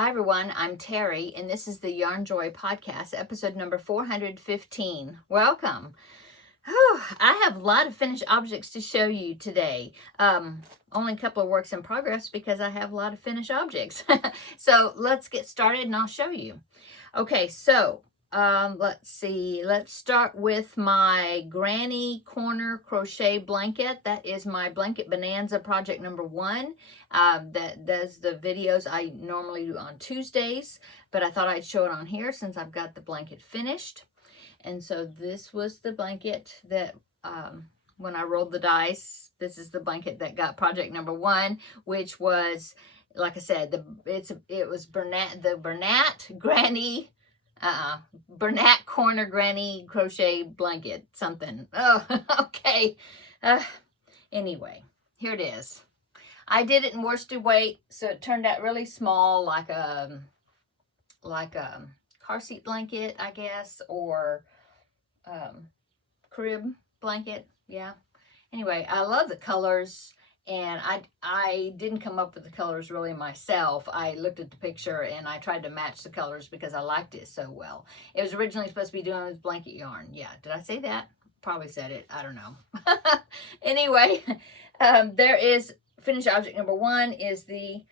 Hi everyone, I'm Terry and this is the Yarn Joy podcast, episode number 415. Welcome. I have a lot of finished objects to show you today. Only a couple of works in progress because I have a lot of finished objects. So let's get started and I'll show you. Okay, so let's see. Let's start with my granny corner crochet blanket. That is my blanket bonanza project number 1. That does the videos I normally do on Tuesdays, but I thought I'd show it on here since I've got the blanket finished. And so this was the blanket that when I rolled the dice, this is the blanket that got project number 1, which was, like I said, it was Bernat Granny Bernat corner granny crochet blanket something. Oh, okay. Anyway, here it is. I did it in worsted weight, so it turned out really small, like a car seat blanket, I guess, or crib blanket. Yeah. Anyway, I love the colors. And I didn't come up with the colors really myself. I looked at the picture and I tried to match the colors because I liked it so well. It was originally supposed to be doing with blanket yarn. Yeah, did I say that? Probably said it. I don't know. Anyway, there is finished object number 1 is the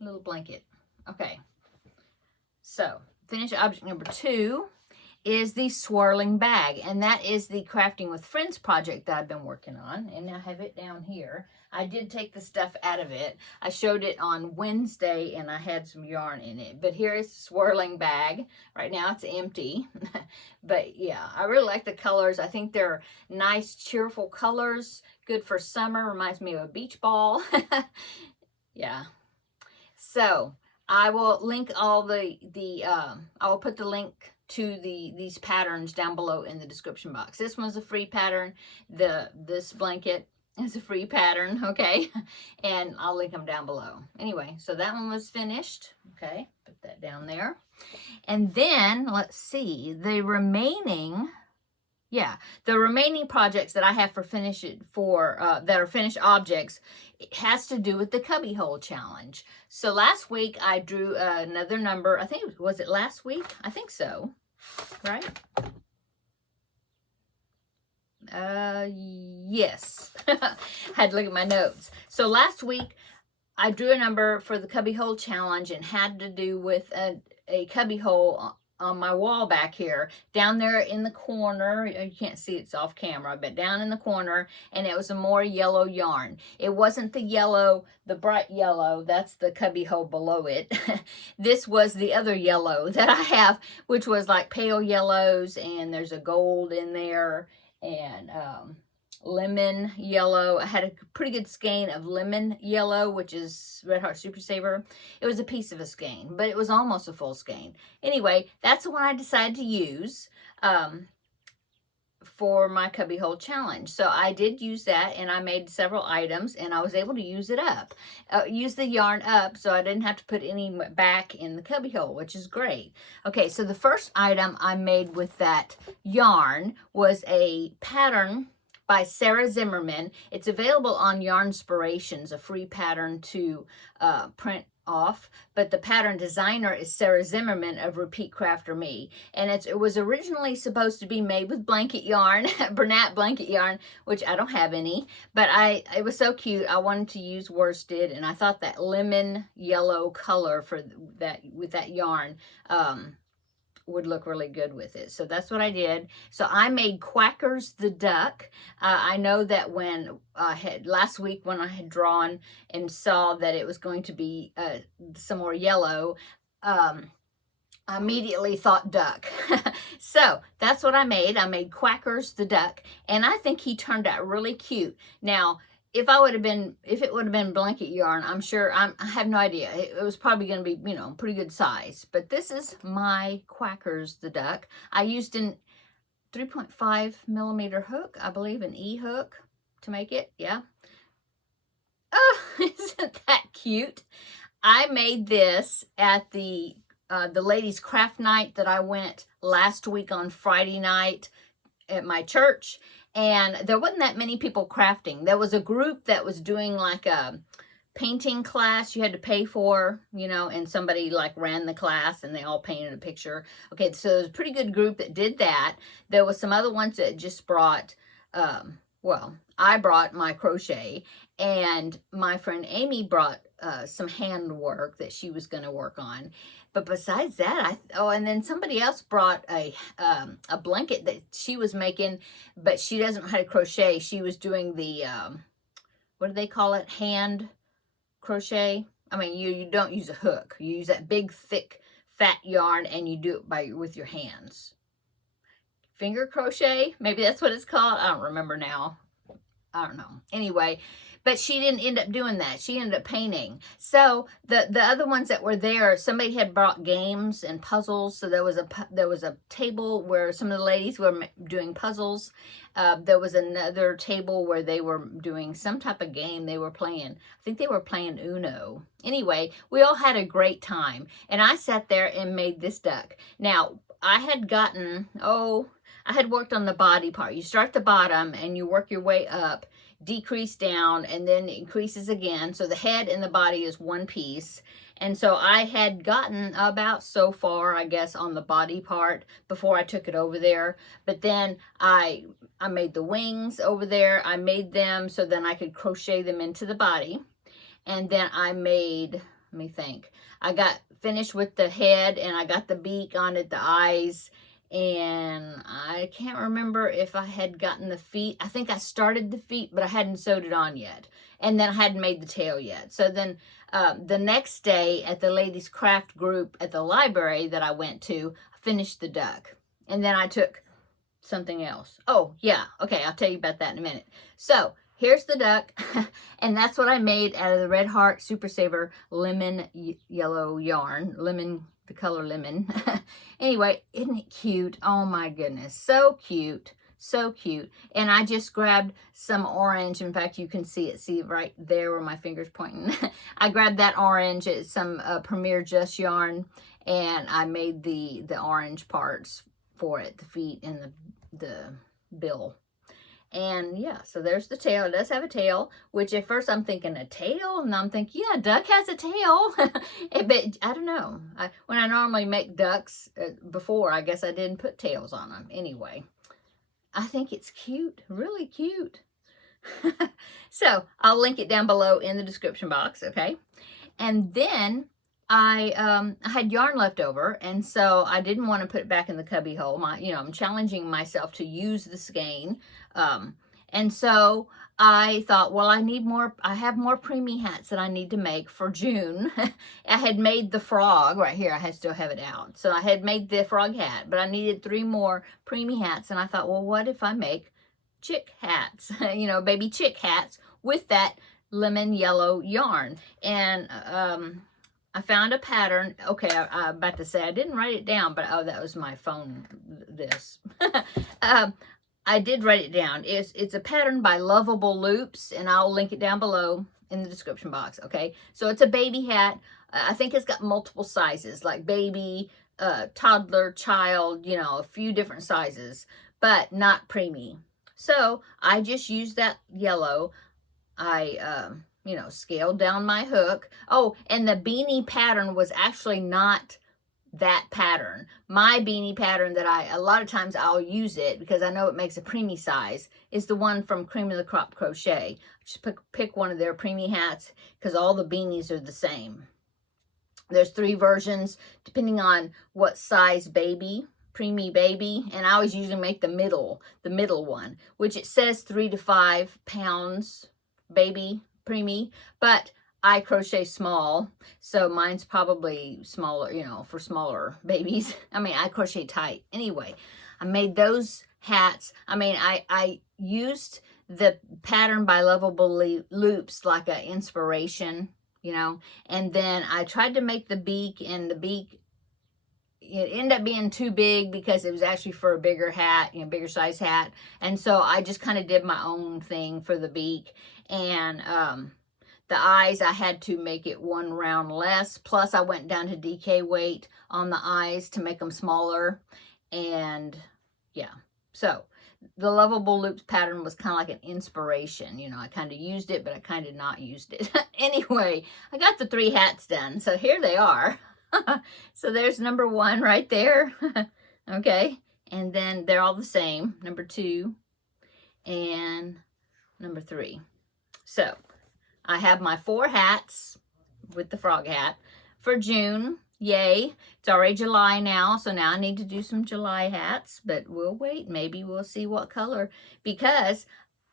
little blanket. Okay. So, finished object number 2 is the swirling bag, and that is the Crafting with Friends project that I've been working on, and I have it down here. I did take the stuff out of it. I showed it on Wednesday and I had some yarn in it, but here is the swirling bag. Right now it's empty. But yeah, I really like the colors. I think they're nice, cheerful colors, good for summer. Reminds me of a beach ball. Yeah. So I will link all I will put the link to these patterns down below in the description box. This one's a free pattern. This blanket is a free pattern, okay? And I'll link them down below. Anyway, so that one was finished. Okay, put that down there. And then, let's see, the remaining projects that I have that are finished objects, it has to do with the Cubbyhole challenge. So last week I drew another number. I think, was it last week? I think so, right? Yes. Had to look at my notes. So last week I drew a number for the Cubbyhole challenge and had to do with a cubbyhole on my wall back here, down there in the corner. You can't see, it's off camera, but down in the corner, and it was a more yellow yarn. It wasn't the yellow, the bright yellow, that's the cubbyhole below it. This was the other yellow that I have, which was like pale yellows, and there's a gold in there, and lemon yellow. I had a pretty good skein of lemon yellow, which is Red Heart Super Saver. It was a piece of a skein, but it was almost a full skein. Anyway, that's the one I decided to use for my Cubbyhole challenge. So I did use that, and I made several items, and I was able to use it up. Use the yarn up, so I didn't have to put any back in the cubbyhole, which is great. Okay, so the first item I made with that yarn was a pattern by Sarah Zimmerman. It's available on Yarnspirations, a free pattern to print off, but the pattern designer is Sarah Zimmerman of Repeat Crafter Me, and it was originally supposed to be made with blanket yarn, Bernat blanket yarn, which I don't have any, but it was so cute. I wanted to use worsted, and I thought that lemon yellow color for that with that yarn would look really good with it. So that's what I did. So I made Quackers the duck. I know that when last week when I had drawn and saw that it was going to be some more yellow, I immediately thought duck. So that's what I made. I made Quackers the duck, and I think he turned out really cute. Now, if it would have been blanket yarn, I'm sure, I have no idea. It was probably going to be, pretty good size. But this is my Quackers the duck. I used an 3.5 millimeter hook, I believe, an E hook to make it. Yeah. Oh, isn't that cute? I made this at the ladies' craft night that I went last week on Friday night at my church, and there wasn't that many people crafting. There was a group that was doing like a painting class you had to pay for, you know, and somebody like ran the class and they all painted a picture. Okay, so there's a pretty good group that did that. There was some other ones that just brought, well, I brought my crochet, and my friend Amy brought some handwork that she was going to work on. But besides that, and then somebody else brought a blanket that she was making, but she doesn't know how to crochet. She was doing the, what do they call it? Hand crochet. I mean, you don't use a hook. You use that big, thick, fat yarn, and you do it with your hands. Finger crochet, maybe that's what it's called. I don't remember now. I don't know. Anyway, but she didn't end up doing that. She ended up painting. So the other ones that were there, somebody had brought games and puzzles. So there was a table where some of the ladies were doing puzzles. There was another table where they were doing some type of game they were playing. I think they were playing Uno. Anyway, we all had a great time. And I sat there and made this duck. Now, I had gotten, I had worked on the body part. You start at the bottom and you work your way up, decrease down, and then it increases again. So the head and the body is one piece. And so I had gotten about so far, I guess, on the body part before I took it over there. But then I made the wings over there. I made them so then I could crochet them into the body. And then I made, let me think, I got finished with the head and I got the beak on it, the eyes, and I can't remember if I had gotten the feet. I think I started the feet, but I hadn't sewed it on yet. And then I hadn't made the tail yet. So then the next day at the ladies craft group at the library that I went to, I finished the duck. And then I took something else. Oh, yeah. Okay, I'll tell you about that in a minute. So here's the duck. And that's what I made out of the Red Heart Super Saver lemon yellow yarn. Lemon, the color lemon. Anyway, isn't it cute? Oh my goodness, so cute, so cute. And I just grabbed some orange. In fact, you can see it, see right there where my finger's pointing. I grabbed that orange. It's some Premier Just yarn, and I made the orange parts for it, the feet and the bill. And yeah, so there's the tail. It does have a tail, which at first I'm thinking a tail, and I'm thinking, yeah, duck has a tail. But I don't know. When I normally make ducks before, I guess I didn't put tails on them. Anyway, I think it's cute, really cute. So I'll link it down below in the description box, okay? And then I had yarn left over, and so I didn't want to put it back in the cubby hole. I'm challenging myself to use the skein. And so I thought, well, I have more preemie hats that I need to make for June. I had made the frog right here. I still have it out. So I had made the frog hat, but I needed 3 more preemie hats. And I thought, well, what if I make chick hats, baby chick hats with that lemon yellow yarn? And, I found a pattern. Okay, I'm about to say I didn't write it down, but that was my phone, this. I did write it down. It's a pattern by Lovable Loops, and I'll link it down below in the description box, okay? So it's a baby hat. I think it's got multiple sizes, like baby, toddler, child, a few different sizes, but not preemie. So I just used that yellow. I scaled down my hook. Oh, and the beanie pattern was actually not that pattern. My beanie pattern that a lot of times I'll use it because I know it makes a preemie size is the one from Cream of the Crop Crochet. Just pick one of their preemie hats because all the beanies are the same. There's 3 versions depending on what size baby, preemie baby, and I always usually make the middle one, which it says 3 to 5 pounds baby preemie, but I crochet small, so mine's probably smaller, for smaller babies. I mean, I crochet tight. Anyway, I made those hats. I mean, I used the pattern by Lovable Loops like an inspiration, and then I tried to make the beak, and the beak, it ended up being too big because it was actually for a bigger hat, bigger size hat. And so I just kind of did my own thing for the beak. And the eyes, I had to make it 1 round less. Plus I went down to DK weight on the eyes to make them smaller. And yeah, so the Lovable Loops pattern was kind of like an inspiration. You know, I kind of used it, but I kind of not used it. Anyway, I got the 3 hats done. So here they are. So there's number 1 right there. Okay. And then they're all the same. Number 2 and number 3. So I have my 4 hats with the frog hat for June. Yay. It's already July now, so now I need to do some July hats, but we'll wait. Maybe we'll see what color, because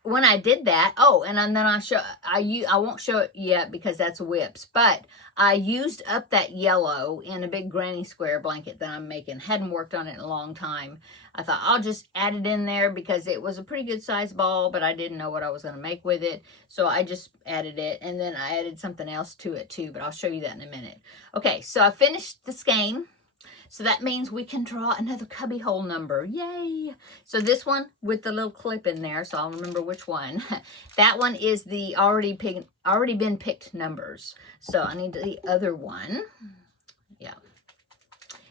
when I did that, oh, and then I won't show it yet because that's whips, but I used up that yellow in a big granny square blanket that I'm making. Hadn't worked on it in a long time. I thought I'll just add it in there because it was a pretty good size ball, but I didn't know what I was going to make with it. So I just added it, and then I added something else to it too, but I'll show you that in a minute. Okay, so I finished the skein. So that means we can draw another cubbyhole number. Yay! So this one with the little clip in there, so I'll remember which one. That one is the already been picked numbers. So I need the other one. Yeah.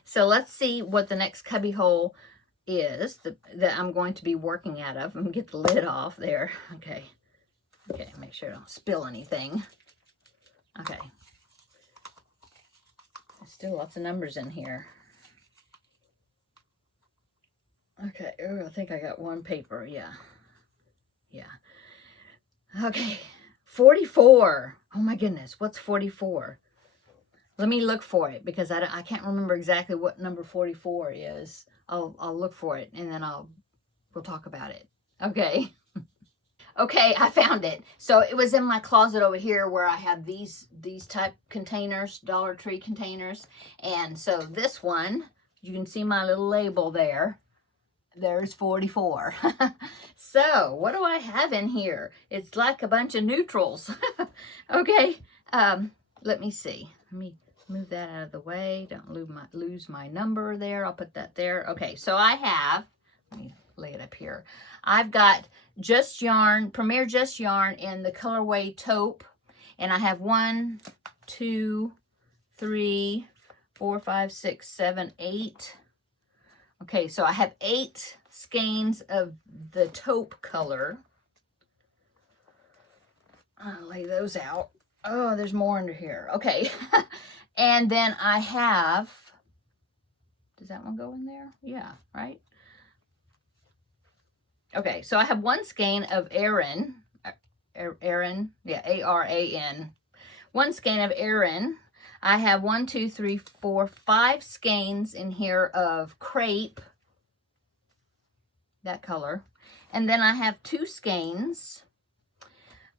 So let's see what the next cubbyhole is that I'm going to be working out of. I'm gonna get the lid off there. Okay. Okay, make sure I don't spill anything. Okay. There's still lots of numbers in here. Okay, oh, I think I got one paper. Yeah. Okay, 44. Oh my goodness, what's 44? Let me look for it because I can't remember exactly what number 44 is. I'll look for it, and then we'll talk about it. Okay. Okay, I found it. So it was in my closet over here where I have these type containers, Dollar Tree containers. And so this one, you can see my little label there. There's 44. So what do I have in here? It's like a bunch of neutrals. Okay, let me see. Let me move that out of the way. Don't lose my number there. I'll put that there. Okay, so I have, let me lay it up here. I've got Just Yarn, Premier Just Yarn in the colorway taupe. And I have 1, 2, 3, 4, 5, 6, 7, 8. Okay, so I have 8 skeins of the taupe color. I'll lay those out. Oh, there's more under here. Okay. And then I have, does that one go in there? Yeah, right? Okay, so I have 1 skein of Aran. Yeah, A-R-A-N. 1 skein of Aran. I have 1, 2, 3, 4, 5 skeins in here of crepe, that color. And then I have 2 skeins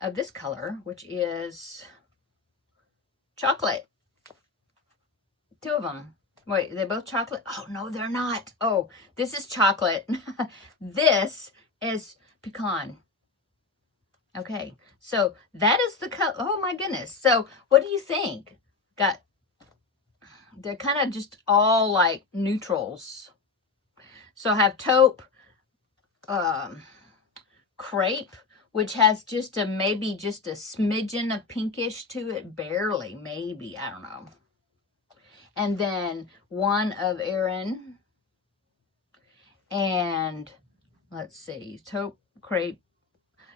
of this color, which is chocolate. 2 of them. Wait, they're both chocolate? Oh, no, they're not. Oh, this is chocolate. This is pecan. Okay, so that is the color. Oh, my goodness. So what do you think? They're kind of just all like neutrals. So I have taupe, crepe, which has just maybe just a smidgen of pinkish to it, barely, maybe, I don't know. And then 1 of Aran, and let's see, taupe, crepe,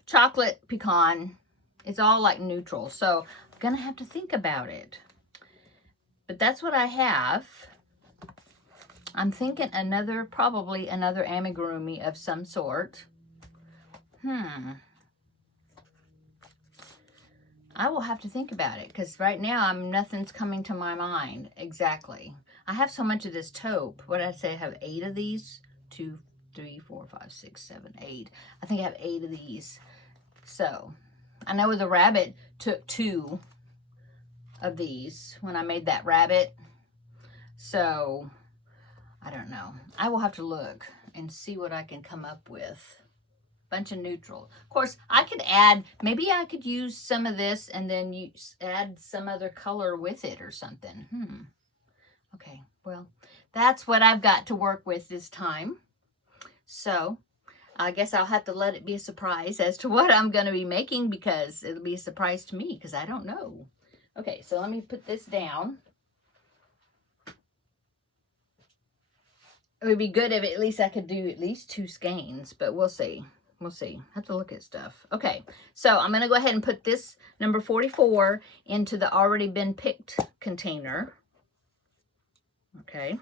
chocolate, pecan. It's all like neutral, so I'm gonna have to think about it. But that's what I have. I'm thinking probably another amigurumi of some sort. I will have to think about it because right now nothing's coming to my mind exactly. I have so much of this taupe. What did I say? I have 8 of these. 2, 3, 4, 5, 6, 7, 8. I think I have 8 of these. So I know the rabbit took 2 of these when I made that rabbit. So I don't know. I will have to look and see what I can come up with. Bunch of neutral. Of course, I could add, maybe I could use some of this and then add some other color with it or something. Okay, well, that's what I've got to work with this time. So I guess I'll have to let it be a surprise as to what I'm going to be making, because it'll be a surprise to me because I don't know. Okay, so let me put this down. it would be good if at least I could do at least 2 skeins, but we'll see. We'll see. Have to look at stuff. Okay, so I'm going to go ahead and put this number 44 into the already been picked container. Okay,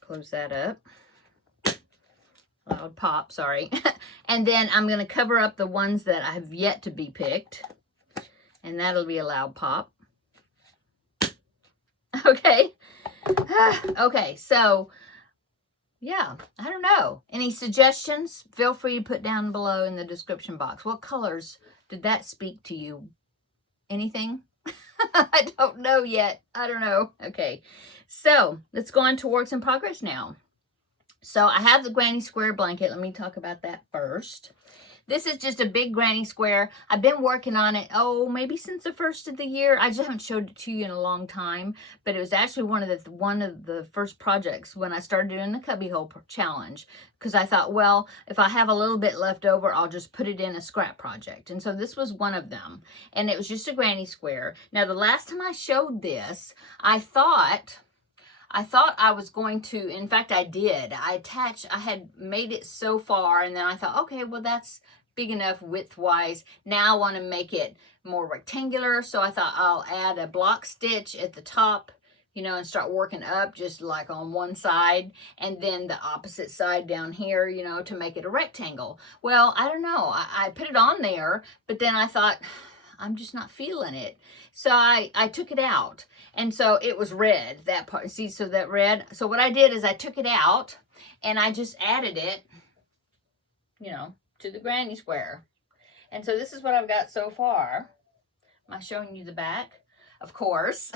close that up. Loud pop, sorry. And then I'm going to cover up the ones that I have yet to be picked. And that'll be a loud pop. Okay. Okay, so yeah, I don't know. Any suggestions? Feel free to put down below in the description box. What colors did that speak to you? Anything? I don't know yet. I don't know. Okay, so let's go on to works in progress now. So I have the granny square blanket. Let me talk about that first. This is just a big granny square. I've been working on it, maybe since the first of the year. I just haven't showed it to you in a long time, but it was actually one of the first projects when I started doing the Cubbyhole challenge, because I thought, well, if I have a little bit left over, I'll just put it in a scrap project. And so this was one of them, and it was just a granny square. Now, the last time I showed this, I thought I was going to, in fact, I did. I had made it so far, and then I thought, okay, well, that's big enough width-wise. Now I want to make it more rectangular, so I thought I'll add a block stitch at the top, you know, and start working up just like on one side, and then the opposite side down here, you know, to make it a rectangle. Well, I don't know. I put it on there, but then I thought, I'm just not feeling it. So I took it out. And so it was red, that part. See, so that red. So what I did is I took it out and I just added it, you know, to the granny square. And so this is what I've got so far. Am I showing you the back? Of course.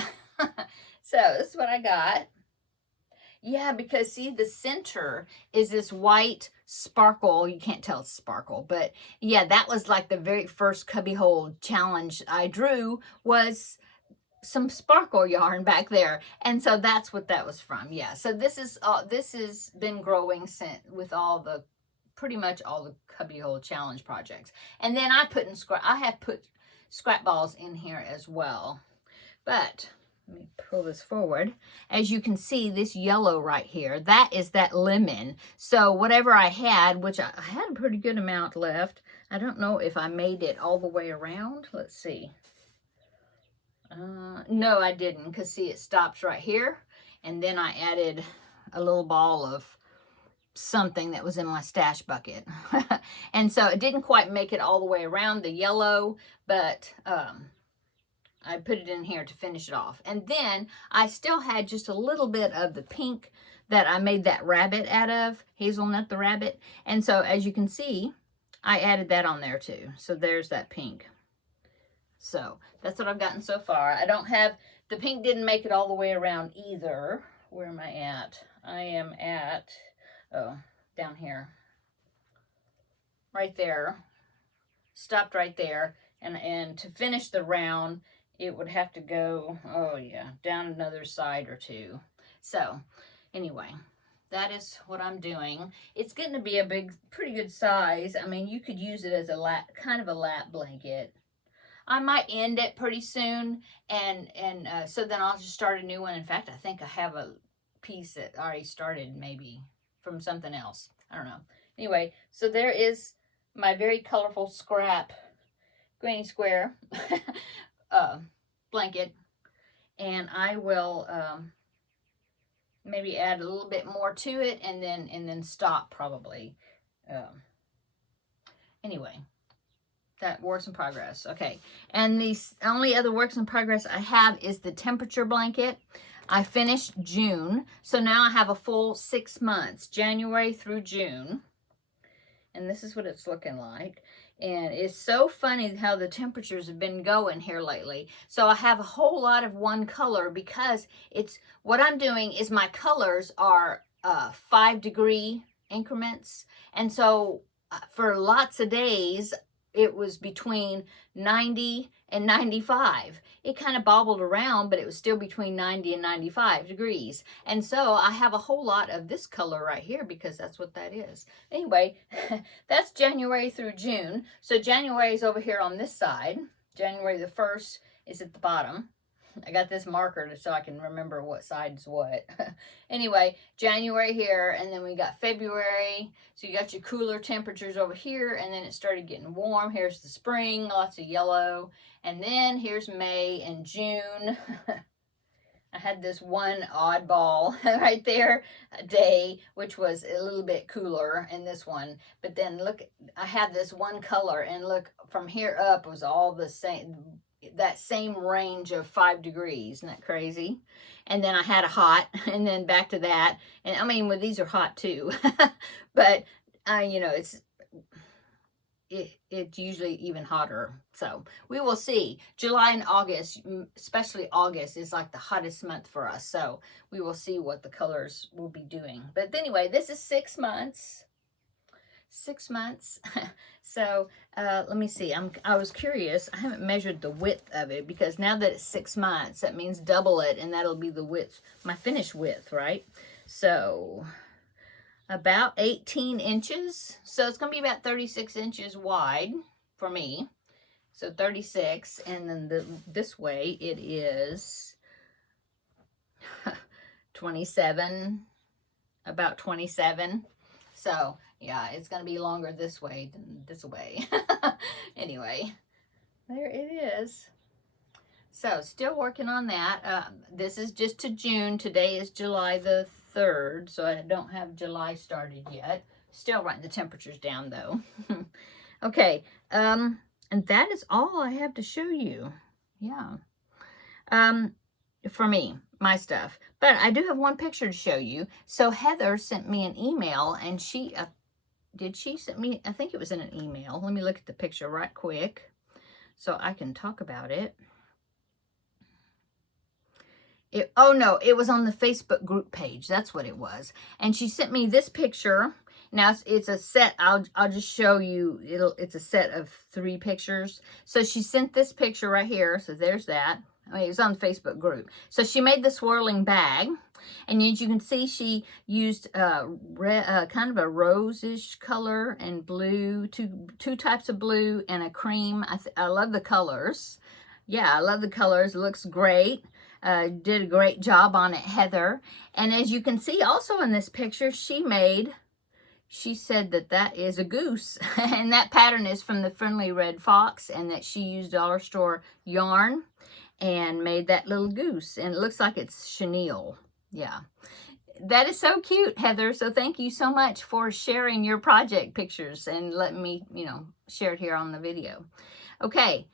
So this is what I got. Yeah, because see, the center is this white sparkle. You can't tell it's sparkle, but yeah, that was like the very first Cubbyhole challenge I drew, was some sparkle yarn back there. And so that's what that was from. Yeah, so this has been growing since, with pretty much all the Cubbyhole challenge projects. And then I have put scrap balls in here as well. But let me pull this forward. As you can see, this yellow right here, that is that lemon. So whatever I had, which I had a pretty good amount left. I don't know if I made it all the way around. Let's see. No, I didn't, because see, it stops right here. And then I added a little ball of something that was in my stash bucket. And so it didn't quite make it all the way around the yellow, but I put it in here to finish it off. And then I still had just a little bit of the pink that I made that rabbit out of, Hazelnut the rabbit. And so as you can see, I added that on there too. So there's that pink. So that's what I've gotten so far. I don't have, the pink didn't make it all the way around either. Where am I at? I am at, down here. Right there. Stopped right there. And to finish the round, it would have to go, down another side or two. So anyway, that is what I'm doing. It's getting to be a pretty good size. I mean, you could use it as a kind of a lap blanket. I might end it pretty soon, and so then I'll just start a new one. In fact, I think I have a piece that already started, maybe from something else. I don't know. Anyway, so there is my very colorful scrap granny square blanket, and I will maybe add a little bit more to it, and then stop probably. Anyway. That works in progress. Okay. And the only other works in progress I have is the temperature blanket. I finished June. So now I have a full 6 months, January through June. And this is what it's looking like. And it's so funny how the temperatures have been going here lately. So I have a whole lot of one color, because what I'm doing is my colors are 5-degree increments. And so for lots of days, it was between 90 and 95. It kind of bobbled around, but it was still between 90 and 95 degrees. And so I have a whole lot of this color right here, because that's what that is. Anyway, that's January through June. So January is over here on this side. January the 1st is at the bottom. I got this marker so I can remember what side's what. Anyway, January here, and then we got February. So you got your cooler temperatures over here, and then it started getting warm. Here's the spring, lots of yellow. And then here's May and June. I had this one oddball right there day, which was a little bit cooler in this one. But then look, I had this one color, and look, from here up was all the same, that same range of 5 degrees. Isn't that crazy? And then I had a hot, and then back to that. And I mean, well, these are hot too. But, you know, it's usually even hotter. So we will see. July and August, especially August, is like the hottest month for us. So we will see what the colors will be doing. But anyway, this is 6 months. 6 months. So let me see. I was curious. I haven't measured the width of it, because now that it's 6 months, that means double it, and that'll be the width, my finished width, right? So about 18 inches. So it's going to be about 36 inches wide for me. So 36. And then this way it is 27, about 27. So yeah, it's going to be longer this way than this way. Anyway, there it is. So still working on that. This is just to June. Today is July the 3rd, so I don't have July started yet. Still writing the temperatures down though. Okay, and that is all I have to show you. Yeah. For me, my stuff. But I do have one picture to show you. So Heather sent me an email, and she, did she send me, I think it was in an email. Let me look at the picture right quick so I can talk about it. Oh no, it was on the Facebook group page. That's what it was. And she sent me this picture. Now it's a set. I'll just show you. It's a set of 3 pictures. So she sent this picture right here. So there's that. I mean, it was on the Facebook group. So she made the swirling bag, and as you can see, she used kind of a rose-ish color and blue, two types of blue and a cream. I love the colors. Yeah, I love the colors. It looks great. Did a great job on it, Heather. And as you can see also in this picture, she said that is a goose. And that pattern is from the Friendly Red Fox, and that she used dollar store yarn and made that little goose. And it looks like it's chenille. Yeah. That is so cute, Heather. So thank you so much for sharing your project pictures and letting me, share it here on the video. Okay.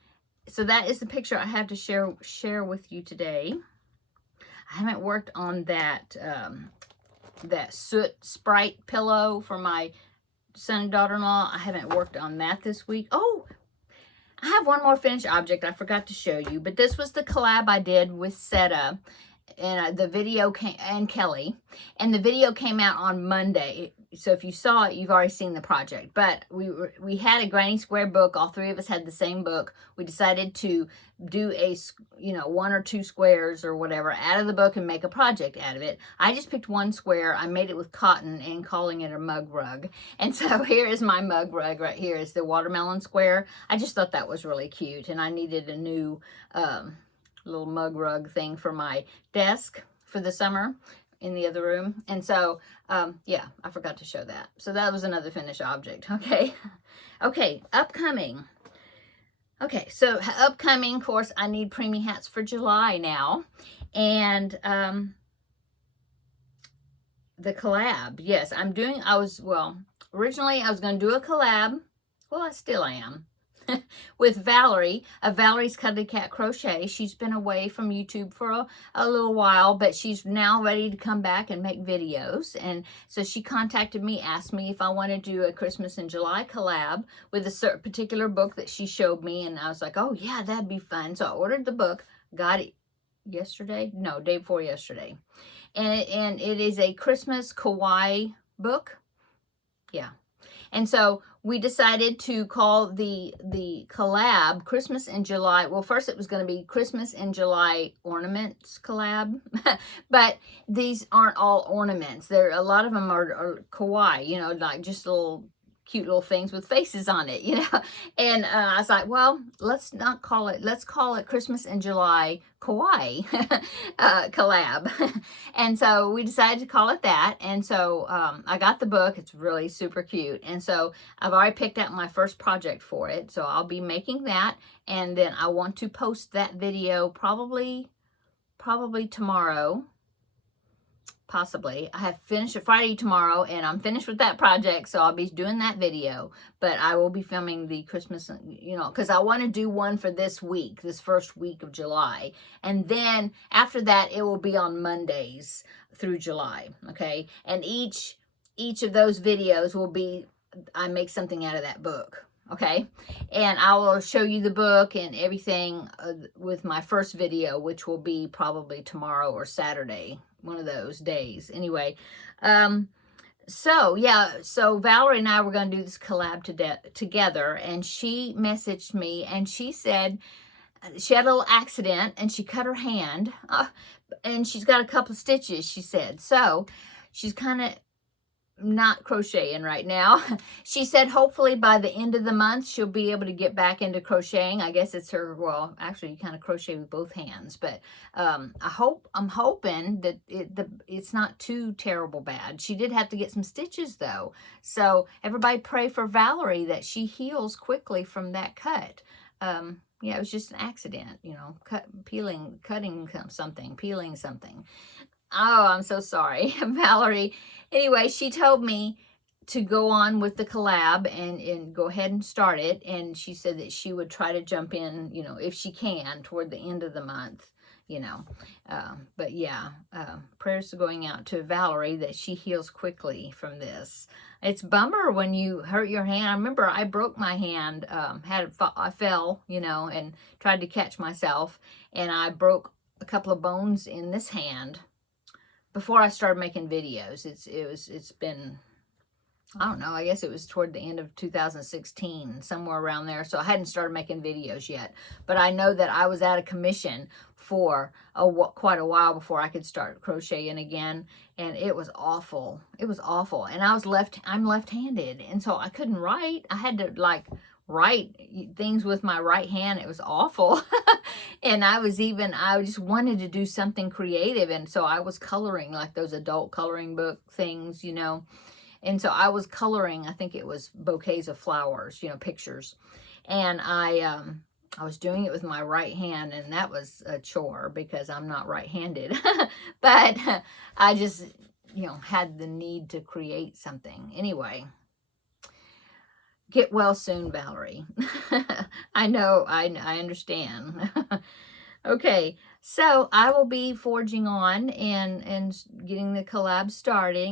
So that is the picture I have to share with you today. I haven't worked on that that soot sprite pillow for my son and daughter-in-law. I haven't worked on that this week. Oh, I have one more finished object I forgot to show you, but this was the collab I did with Seta, and the video came, and Kelly, and the video came out on Monday. So if you saw it, you've already seen the project. But we had a Granny Square book. All 3 of us had the same book. We decided to do a 1 or 2 squares or whatever out of the book and make a project out of it. I just picked 1 square. I made it with cotton and calling it a mug rug. And so here is my mug rug right here. Is the watermelon square. I just thought that was really cute, and I needed a new little mug rug thing for my desk for the summer in the other room. And so yeah, I forgot to show that. So that was another finished object. Okay. Okay, upcoming. Okay, so upcoming, of course, I need preemie hats for July now. And the collab, yes, originally I was going to do a collab. Well, I still am. With Valerie of Valerie's Cuddly Cat Crochet. She's been away from YouTube for a little while, but she's now ready to come back and make videos. And so she contacted me, asked me if I wanted to do a Christmas in July collab with a particular book that she showed me. And I was like, oh yeah, that'd be fun. So I ordered the book, got it yesterday. No, day before yesterday. And it is a Christmas kawaii book. Yeah. And so we decided to call the collab Christmas in July. Well, first it was going to be Christmas in July ornaments collab, but these aren't all ornaments. A lot of them are kawaii, like just little cute little things with faces on it, you know. And I was like, well, let's not call it, let's call it Christmas in July Kawaii collab. And so we decided to call it that. And so I got the book. It's really super cute. And so I've already picked out my first project for it. So I'll be making that. And then I want to post that video probably tomorrow. Possibly. I have finished it Friday tomorrow, and I'm finished with that project, so I'll be doing that video. But I will be filming the Christmas, you know, because I want to do one for this week, this first week of July. And then after that, it will be on Mondays through July, okay? And each of those videos will be, I make something out of that book, okay? And I will show you the book and everything with my first video, which will be probably tomorrow or Saturday, one of those days. Anyway, so yeah, so Valerie and I were going to do this collab together, and she messaged me, and she said she had a little accident and she cut her hand, and she's got a couple of stitches, she said. So she's kind of not crocheting right now. She said hopefully by the end of the month she'll be able to get back into crocheting. I guess it's her, well, actually you kind of crochet with both hands, but I'm hoping that it's not too terrible bad. She did have to get some stitches though, so everybody pray for Valerie that she heals quickly from that cut. Yeah, it was just an accident, you know, peeling something. Oh, I'm so sorry, Valerie. Anyway, she told me to go on with the collab and go ahead and start it. And she said that she would try to jump in, you know, if she can toward the end of the month, you know. But yeah, prayers are going out to Valerie that she heals quickly from this. It's bummer when you hurt your hand. I remember I broke my hand, I fell, you know, and tried to catch myself. And I broke a couple of bones in this hand before I started making videos. It's been, I don't know, I guess it was toward the end of 2016, somewhere around there. So I hadn't started making videos yet, but I know that I was out of commission for quite a while before I could start crocheting again. And it was awful. It was awful. And I'm left-handed. And so I couldn't write. I had to like write things with my right hand. It was awful. And I just wanted to do something creative. And so I was coloring, like those adult coloring book things, you know. And so I was coloring, I think it was bouquets of flowers, you know, pictures. And I was doing it with my right hand, and that was a chore because I'm not right-handed. But I just, you know, had the need to create something. Anyway, get well soon, Valerie. I know, I understand. Okay, so I will be forging on and getting the collab started.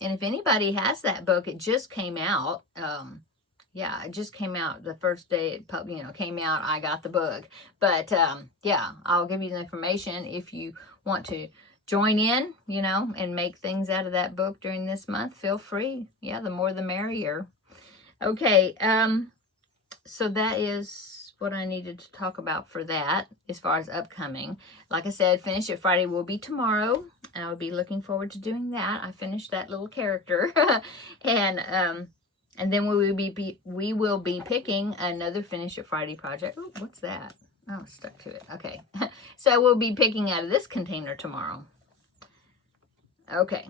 And if anybody has that book, it just came out. Yeah, it just came out the first day it came out. I got the book. But yeah, I'll give you the information if you want to join in, you know, and make things out of that book during this month. Feel free. Yeah, the more the merrier. Okay, so that is what I needed to talk about for that as far as upcoming. Like I said, Finish It Friday will be tomorrow, and I'll be looking forward to doing that. I finished that little character. And then we will be picking another Finish It Friday project. Oh, what's that? Oh, stuck to it. Okay. So we'll be picking out of this container tomorrow. Okay.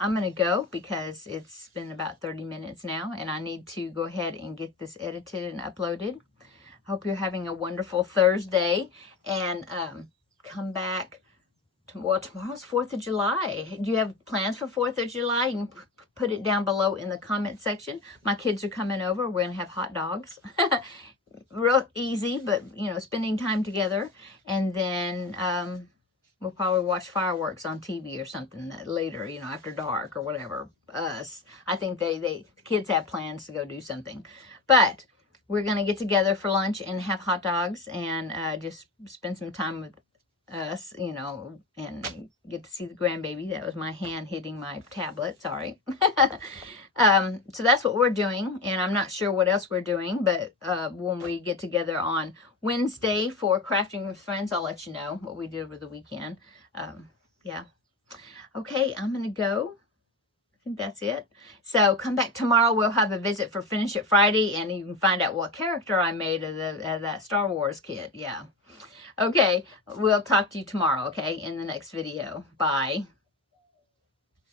I'm going to go because it's been about 30 minutes now, and I need to go ahead and get this edited and uploaded. Hope you're having a wonderful Thursday, and come back. Well, tomorrow's 4th of July. Do you have plans for 4th of July? You can put it down below in the comment section. My kids are coming over. We're going to have hot dogs. Real easy, but, you know, spending time together. And then we'll probably watch fireworks on TV or something later, you know, after dark or whatever. I think the kids have plans to go do something. But we're going to get together for lunch and have hot dogs and just spend some time with us, you know, and get to see the grandbaby. That was my hand hitting my tablet. Sorry. So that's what we're doing, and I'm not sure what else we're doing, but when we get together on Wednesday for Crafting with Friends, I'll let you know what we did over the weekend. Yeah. Okay, I'm going to go. think that's it. So come back tomorrow. We'll have a visit for Finish It Friday, and you can find out what character I made of that Star Wars kit. Yeah. Okay, we'll talk to you tomorrow, okay, in the next video. Bye.